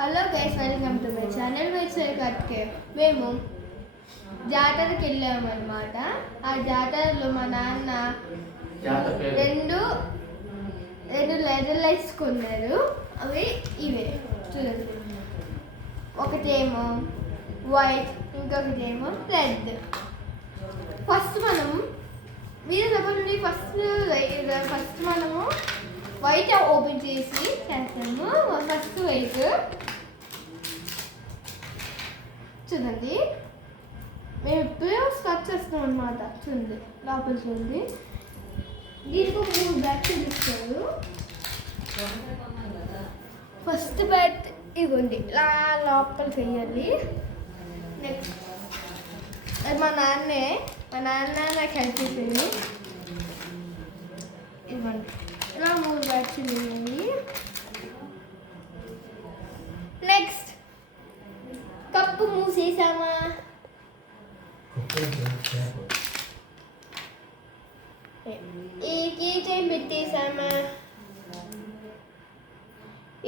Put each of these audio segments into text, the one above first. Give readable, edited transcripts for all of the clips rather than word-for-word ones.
Hello guys, welcome to my channel కట్కే. మేము జాతరకి వెళ్ళామన్నమాట. ఆ జాతరలో మా నాన్న రెండు లెదర్ లైట్స్ కొన్నారు. అవి ఇవే చూడండి, ఒకటేమో వైట్, ఇంకొకటేమో రెడ్. ఫస్ట్ మనం మీరు చెప్పండి, ఫస్ట్ మనము వైట్ ఓపెన్ చేసి చేస్తాము. ఫస్ట్ వైట్ చూడండి, మేము ఇప్పుడు స్టార్ట్ చేస్తాం అన్నమాట. చూడండి లోపల చూడండి, దీనికి ఒక 3 బ్యాగ్స్ ఇస్తారు. ఫస్ట్ బ్యాగ్ ఇవ్వండి, ఇలా లోపలికి వేయాలి. నెక్స్ట్ అది మా నాన్న నాకు హెల్ప్ చేసింది. ఇవ్వండి, ఇలా 3 బ్యాగ్స్ వేయండి. నెక్స్ట్ కప్పు మూసేసామా, ఈ కీ చైన్ పెట్టేసామా.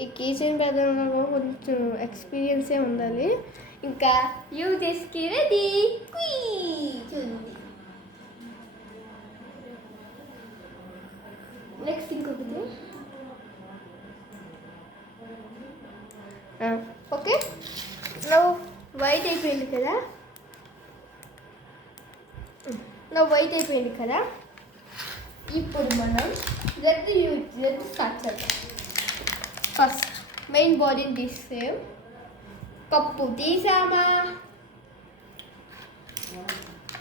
ఈ కీ చైన్ పెట్టడంలో కొంచెం ఎక్స్పీరియన్సే ఉండాలి. ఇంకా యూజెస్కి రెడీ. చూడండి, నెక్స్ట్ ఇంకొకటి. ఓకే, నా వైట్ అయిపోయింది కదా. ఇప్పుడు మనం రెడ్ స్టార్ట్ చేద్దాం. ఫస్ట్ మెయిన్ బాడీని తీసాం, కప్పు తీసామా,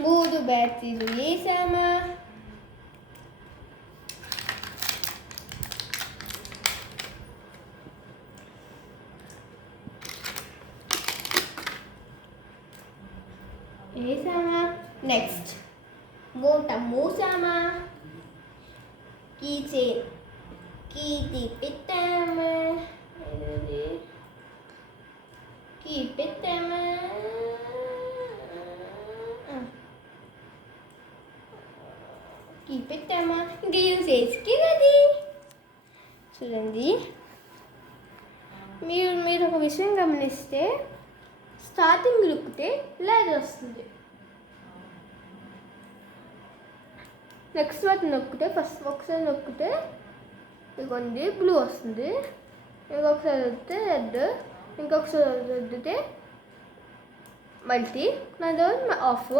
3 బ్యాటరీలు వేసామా, నెక్స్ట్ మూట మూసామా, కీ పెట్టామా, ఇంకా యూసేజ్కి రెడీ. చూడండి, మీరు ఒక విషయం గమనిస్తే స్టార్టింగ్ నొక్కితే లెదర్ వస్తుంది. నెక్స్ట్ బటన్ నొక్కితే ఒకసారి నొక్కితే ఇదిగోండి బ్లూ వస్తుంది. ఇంకొకసారి వస్తే రెడ్, ఇంకొకసారి వద్దితే మల్టీ, ఆఫ్.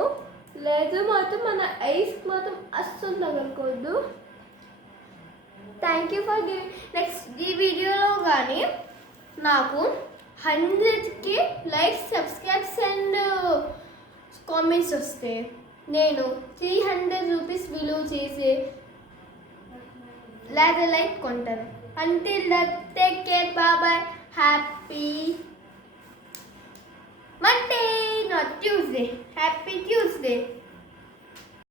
లేదు మాత్రం మన ఐస్ మాత్రం అస్సలు తగలకూడదు. Thank you for giving. Next ఈ వీడియోలో కానీ నాకు 100K likes, subscribes and comments వస్తే నేను 300 రూపీస్ విలువ చేసి లేదర్ లైట్ కొంటాను. Until that, take care, bye-bye, happy Monday, not Tuesday, happy Tuesday.